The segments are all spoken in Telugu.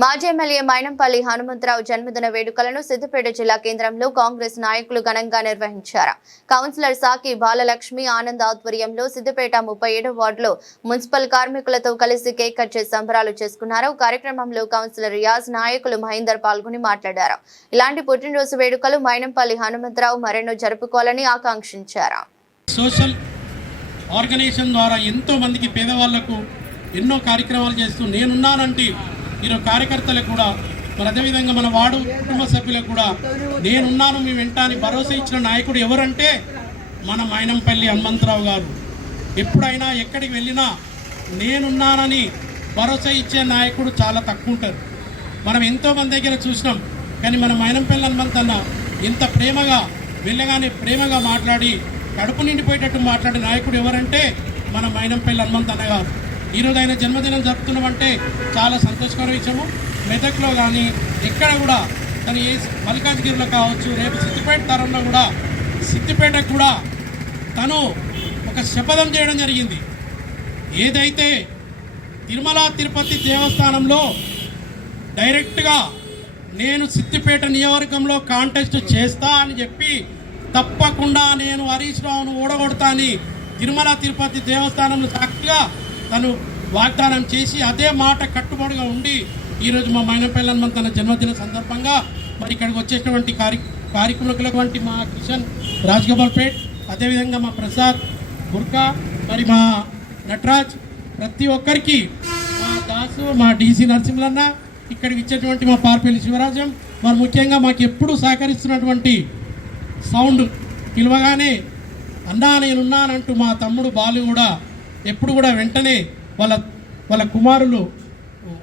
మాజీ ఎమ్మెల్యే మైనంపల్లి హనుమంతరావు జన్మదిన వేడుకలను సిద్దిపేట జిల్లా కేంద్రంలో కాంగ్రెస్ నాయకులు ఘనంగా నిర్వహించారు. కౌన్సిలర్ సాకి బాలలక్ష్మి ఆనంద్ ఆధ్వర్యంలో సిద్దిపేట 37వ వార్డులో మున్సిపల్ కార్మికులతో కలిసి కేక్ కట్ చేసి సంబరాలు చేసుకున్నారు. కార్యక్రమంలో కౌన్సిలర్ రియాజ్, నాయకులు మహేందర్ పాల్గొని మాట్లాడారు. ఇలాంటి పుట్టినరోజు వేడుకలు మైనంపల్లి హనుమంతరావు మరెన్నో జరుపుకోవాలని ఆకాంక్షించారు. సోషల్ ఆర్గనైజేషన్ ద్వారా ఎంతో మందికి పేదవాళ్లకు ఎన్నో కార్యక్రమాలు చేస్తూ నేనున్నానంటే ఈరోజు కార్యకర్తలకు కూడా మరి అదేవిధంగా మన వార్డు కుటుంబ సభ్యులకు కూడా నేనున్నాను మీ వెంట అని భరోసా ఇచ్చిన నాయకుడు ఎవరంటే మన మైనంపల్లి హనుమంతరావు గారు. ఎప్పుడైనా ఎక్కడికి వెళ్ళినా నేనున్నానని భరోసా ఇచ్చే నాయకుడు చాలా తక్కువ ఉంటారు. మనం ఎంతోమంది దగ్గర చూసినాం, కానీ మన మైనంపల్లి హనుమంతన్న ఎంత ప్రేమగా వెళ్ళగానే ప్రేమగా మాట్లాడి కడుపు నిండిపోయేటట్టు మాట్లాడే నాయకుడు ఎవరంటే మన మైనంపల్లి హనుమంతన్న గారు. ఈరోజు ఆయన జన్మదినం జరుపుతున్నామంటే చాలా సంతోషకర విషయము. మెదక్లో కానీ ఎక్కడ కూడా తను ఏ మల్కాజ్గిరిలో కావచ్చు, రేపు సిద్దిపేట తరంలో కూడా సిద్దిపేటకు కూడా తను ఒక శపథం చేయడం జరిగింది. ఏదైతే తిరుమల తిరుపతి దేవస్థానంలో డైరెక్ట్గా నేను సిద్దిపేట నియోజకవర్గంలో కాంటెస్ట్ చేస్తా అని చెప్పి తప్పకుండా నేను హరీష్ రావును ఓడగొడతా అని తిరుమల తిరుపతి దేవస్థానంలో చక్కగా తను వాగ్దానం చేసి అదే మాట కట్టుబడిగా ఉండి ఈరోజు మా మైనంపల్లి హనుమంతన్న జన్మదిన సందర్భంగా మరి ఇక్కడికి వచ్చేటువంటి కార్యక్రమాలటువంటి మా కిషన్ రాజ్గోపాల్పేట్, అదేవిధంగా మా ప్రసాద్ గుర్కా, మరి మా నటరాజ్, ప్రతి ఒక్కరికి మా దాసు, మా డీసీ నరసింహన్న, ఇక్కడికి ఇచ్చేటువంటి మా పార్పల్లి శివరాజం, మరి ముఖ్యంగా మాకు ఎప్పుడు సహకరిస్తున్నటువంటి సౌండ్ పిలవగానే అన్నా నేనున్నానంటూ మా తమ్ముడు బాలు కూడా ఎప్పుడు కూడా వెంటనే వాళ్ళ కుమారులు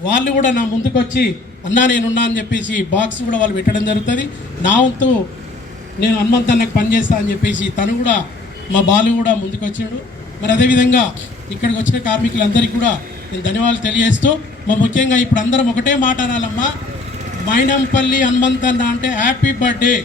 వాళ్ళు కూడా నా ముందుకు వచ్చి అన్నా నేనున్నా అని చెప్పేసి బాక్స్ కూడా వాళ్ళు పెట్టడం జరుగుతుంది. నా వంతు నేను హనుమంతన్నకు పనిచేస్తా అని చెప్పేసి తను కూడా మా బాలు కూడా ముందుకు వచ్చాడు. మరి అదేవిధంగా ఇక్కడికి వచ్చిన కార్మికులందరికీ కూడా నేను ధన్యవాదాలు తెలియజేస్తూ ముఖ్యంగా ఇప్పుడు అందరం ఒకటే మాట అనాలమ్మా, మైనంపల్లి హనుమంతన్న అంటే హ్యాపీ బర్త్డే.